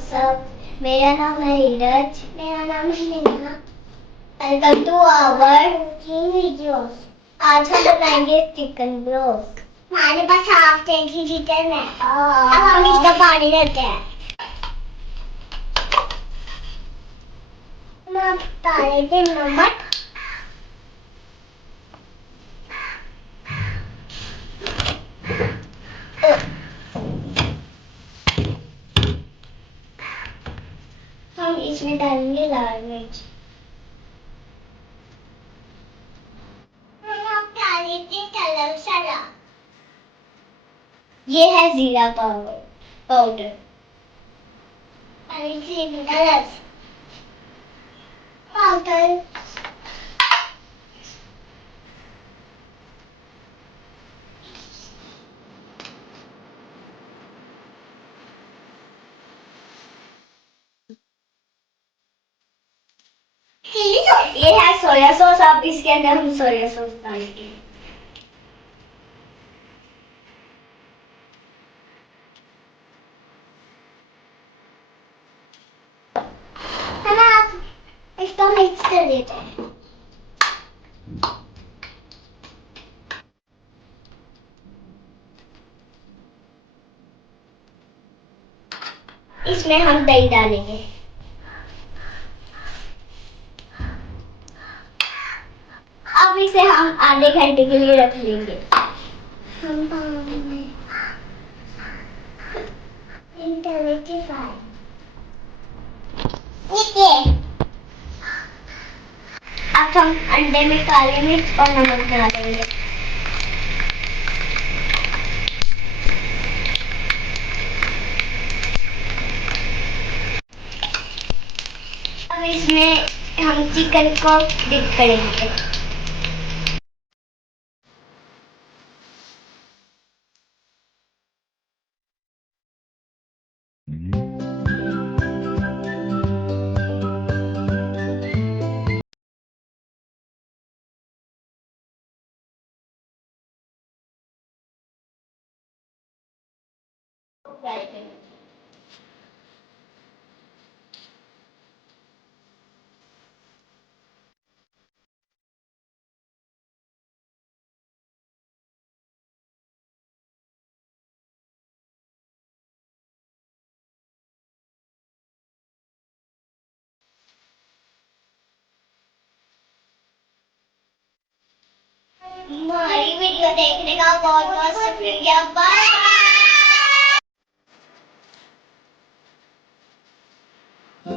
सब। मेरा नाम है नीरज। मेरा नाम है Neha. Welcome to our video. आज हम बनाएंगे चिकन ब्रोस्ट। हमारे पास हाफ केजी चिकन है। अब हम इसका पानी लेते हैं। हम डालेंगे नमक। हम इसमें डालेंगे लाल मिर्च। हम डालेंगे गरम मसाला। ये है जीरा पाउडर। पाउडर। ये है सोया सॉस। अब इसके अंदर हम सोया सॉस डालेंगे। हम आप इसको मिक्स कर देते हैं। इसमें हम दही डालेंगे। अब इसे हम आधे घंटे के लिए रख लेंगे। हम अब हम अंडे में काली मिर्च और नमक डालेंगे। अब इसमें हम चिकन को डिप करेंगे। हमारी वीडियो देखने का बहुत बहुत शुक्रिया। बाय।